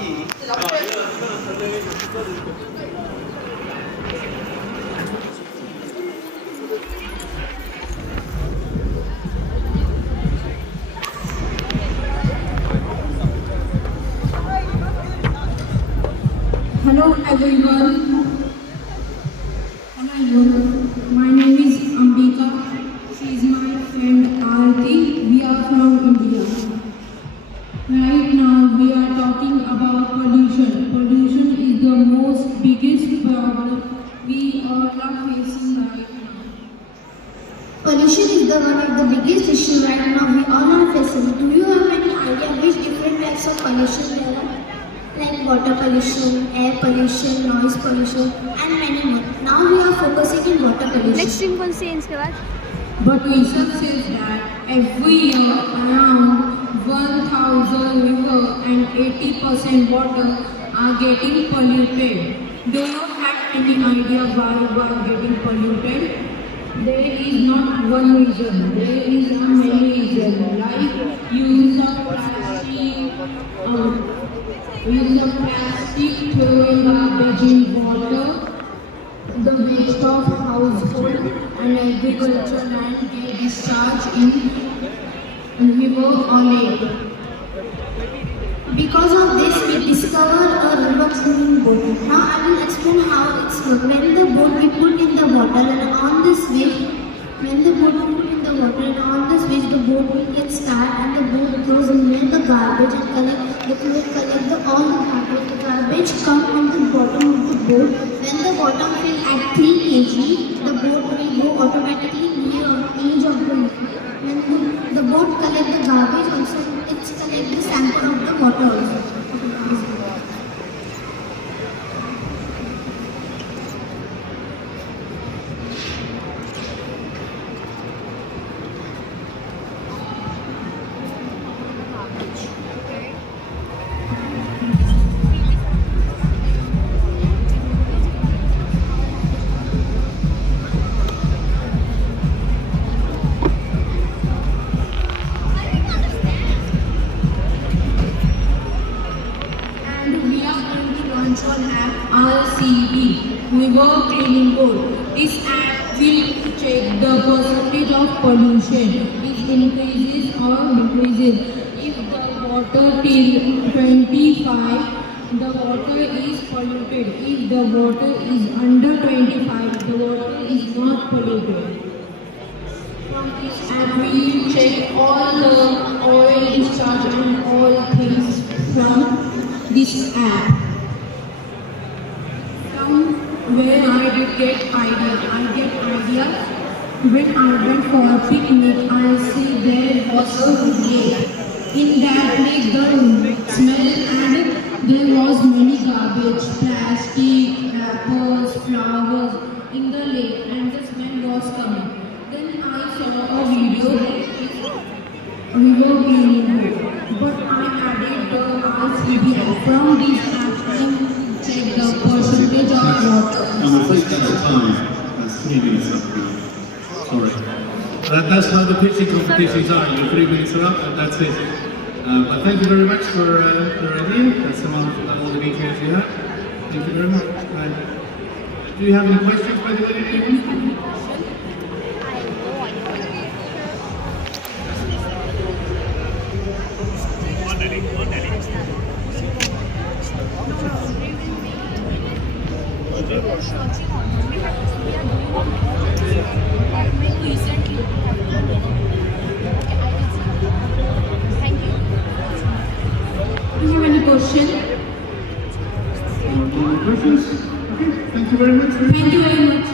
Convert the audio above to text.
Hello everyone. My name is Ambika. She is my friend Aarati. We are from India. Right now we are talking about pollution. Pollution is the most biggest problem we all are facing right now. Pollution is one of the biggest issues right now we all are facing. Do you have any idea which different types of pollution there are? Like water pollution, air pollution, noise pollution and many more. Now we are focusing on water pollution. Next stream कौन सी है इसके बाद? But research says that every year around 1,000 rivers and 80% water are getting polluted. Do you have any idea why we are getting polluted? There is not one reason. There is many reasons, like use of plastic, throwing garbage in water, the waste of household and agriculture land get discharged in river or lake. Because of this, we discover a river cleaning boat. Now I will explain how it's work. When the boat we put in the water and on this way, the boat will get started and the boat goes near the garbage and collect all the garbage. The garbage come on the bottom of the boat. When the bottom fill at 3 kg, the boat will go automatically near the edge of the river. When the boat collect the garbage, also it's collect the sample of the water also. RCB, River Cleaning Boat. This app will check the percentage of pollution. It increases or decreases. If the water till 25, the water is polluted. If the water is under 25, the water is not polluted. From this app, we will check all the oil discharge and all things from this app. Where I did get idea when I went for a picnic. I see there was a lake. In that lake the smell and there was many garbage, plastic, wrappers, flowers in the lake and the smell was coming. Then I saw a video river cleaning boat, but I added the RCB app. From this app I check the percentage of water. I'm afraid that's the time. That's 3 minutes up. Sorry. That's how the pitching competitions are. Your 3 minutes are up and that's it. But thank you very much for your idea. That's all the details you have. Thank you very much. Do you have any questions by the way? Do you have any question? Questions? Okay, thank you very much. Thank you very much.